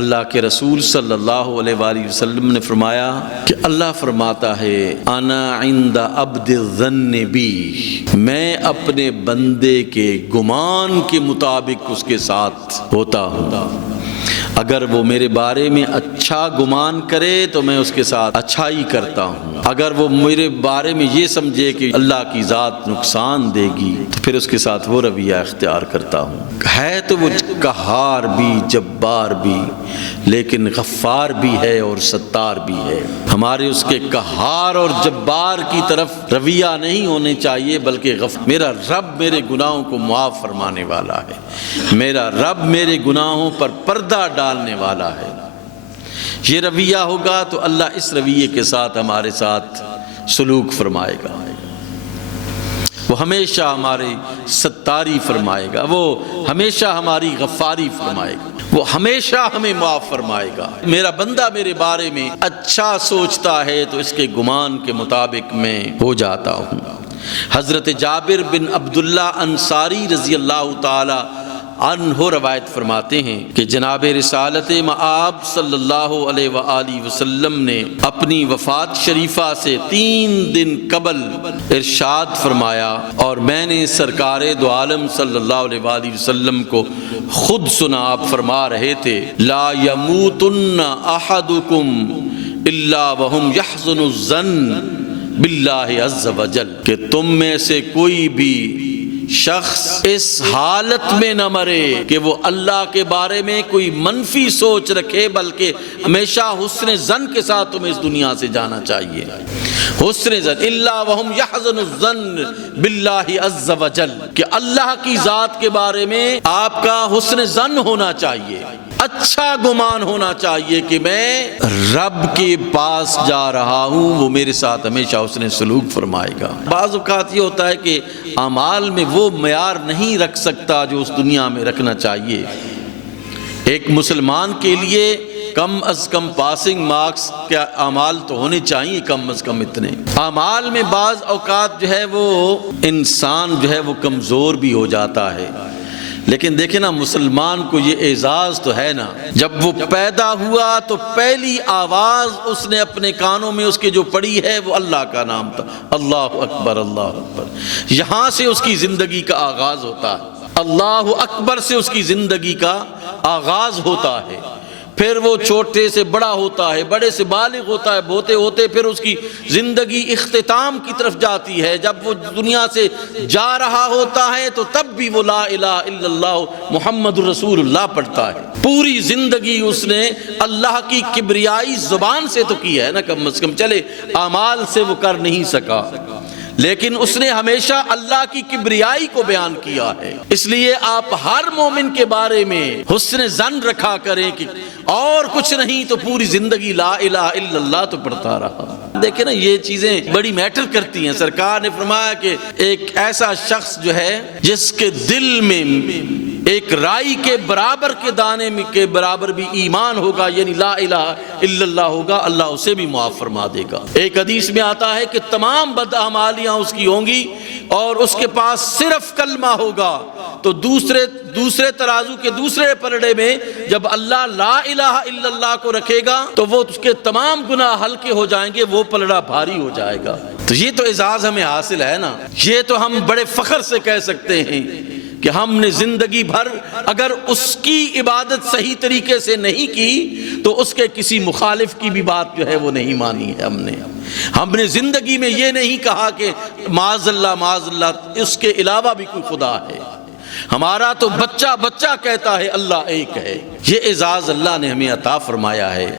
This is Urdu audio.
اللہ کے رسول صلی اللہ علیہ وآلہ وسلم نے فرمایا کہ اللہ فرماتا ہے انا عند عبد الظن بی، میں اپنے بندے کے گمان کے مطابق اس کے ساتھ ہوتا ہوں۔ اگر وہ میرے بارے میں اچھا گمان کرے تو میں اس کے ساتھ اچھائی کرتا ہوں، اگر وہ میرے بارے میں یہ سمجھے کہ اللہ کی ذات نقصان دے گی تو پھر اس کے ساتھ وہ رویہ اختیار کرتا ہوں۔ ہے تو وہ قہار بھی، جبار بھی، لیکن غفار بھی ہے اور ستار بھی ہے۔ ہمارے اس کے قہار اور جبار کی طرف رویہ نہیں ہونے چاہیے، بلکہ میرا رب میرے گناہوں کو معاف فرمانے والا ہے، میرا رب میرے گناہوں پر پردہ ڈالنے والا ہے۔ یہ رویہ ہوگا تو اللہ اس رویے کے ساتھ ہمارے ساتھ سلوک فرمائے گا، وہ ہمیشہ ہماری ستاری فرمائے گا، وہ ہمیشہ ہماری غفاری فرمائے گا، وہ ہمیشہ ہمیں معاف فرمائے گا۔ میرا بندہ میرے بارے میں اچھا سوچتا ہے تو اس کے گمان کے مطابق میں ہو جاتا ہوں۔ حضرت جابر بن عبداللہ انصاری رضی اللہ تعالی عنہ روایت فرماتے ہیں کہ جناب رسالت مآب صلی اللہ علیہ وآلہ وسلم نے اپنی وفات شریفہ سے 3 دن قبل ارشاد فرمایا، اور میں نے سرکار دو عالم صلی اللہ علیہ وآلہ وسلم کو خود سنا، آپ فرما رہے تھے لا یموتن احدکم الا وہم یحزن الظن باللہ عز وجل، کہ تم میں سے کوئی بھی شخص اس حالت میں نہ مرے کہ وہ اللہ کے بارے میں کوئی منفی سوچ رکھے، بلکہ ہمیشہ حسن ظن کے ساتھ تمہیں اس دنیا سے جانا چاہیے۔ حسن ظن الا وہم یحزن الظن باللہ عز وجل، کہ اللہ کی ذات کے بارے میں آپ کا حسن ظن ہونا چاہیے، اچھا گمان ہونا چاہیے کہ میں رب کے پاس جا رہا ہوں، وہ میرے ساتھ ہمیشہ اس نے سلوک فرمائے گا۔ بعض اوقات یہ ہوتا ہے کہ اعمال میں وہ معیار نہیں رکھ سکتا جو اس دنیا میں رکھنا چاہیے۔ ایک مسلمان کے لیے کم از کم پاسنگ مارکس کے اعمال تو ہونے چاہیے، کم از کم اتنے۔ اعمال میں بعض اوقات جو ہے وہ انسان جو ہے وہ کمزور بھی ہو جاتا ہے، لیکن دیکھیں نا، مسلمان کو یہ اعزاز تو ہے نا، جب وہ پیدا ہوا تو پہلی آواز اس نے اپنے کانوں میں اس کے جو پڑی ہے وہ اللہ کا نام تھا، اللہ اکبر اللہ اکبر۔ یہاں سے اس کی زندگی کا آغاز ہوتا ہے، اللہ اکبر سے اس کی زندگی کا آغاز ہوتا ہے۔ پھر وہ چھوٹے سے بڑا ہوتا ہے، بڑے سے بالغ ہوتا ہے، ہوتے ہوتے پھر اس کی زندگی اختتام کی طرف جاتی ہے۔ جب وہ دنیا سے جا رہا ہوتا ہے تو تب بھی وہ لا الہ الا اللہ محمد رسول اللہ پڑھتا ہے۔ پوری زندگی اس نے اللہ کی کبریائی زبان سے تو کی ہے نا، کم از کم چلے اعمال سے وہ کر نہیں سکا، لیکن اس نے ہمیشہ اللہ کی کبریائی کو بیان کیا ہے۔ اس لیے آپ ہر مومن کے بارے میں حسن ظن رکھا کریں کہ اور کچھ نہیں تو پوری زندگی لا الہ الا اللہ تو پڑھتا رہا۔ دیکھیں نا، یہ چیزیں بڑی میٹر کرتی ہیں۔ سرکار نے فرمایا کہ ایک ایسا شخص جو ہے جس کے دل میں ایک رائی کے برابر کے دانے میں کے برابر بھی ایمان ہوگا، یعنی لا الہ الا اللہ ہوگا، اللہ اسے بھی معاف فرما دے گا۔ ایک حدیث میں آتا ہے کہ تمام بداعمالیاں اس کی ہوں گی اور اس کے پاس صرف کلمہ ہوگا، تو دوسرے ترازو کے دوسرے پلڑے میں جب اللہ لا الہ الا اللہ کو رکھے گا تو وہ اس کے تمام گناہ ہلکے ہو جائیں گے، وہ پلڑا بھاری ہو جائے گا۔ تو یہ تو اعزاز ہمیں حاصل ہے نا، یہ تو ہم بڑے فخر سے کہہ سکتے ہیں کہ ہم نے زندگی بھر اگر اس کی عبادت صحیح طریقے سے نہیں کی تو اس کے کسی مخالف کی بھی بات جو ہے وہ نہیں مانی ہے ہم نے زندگی میں یہ نہیں کہا کہ معاذ اللہ اس کے علاوہ بھی کوئی خدا ہے۔ ہمارا تو بچہ کہتا ہے اللہ ایک ہے۔ یہ اعزاز اللہ نے ہمیں عطا فرمایا ہے۔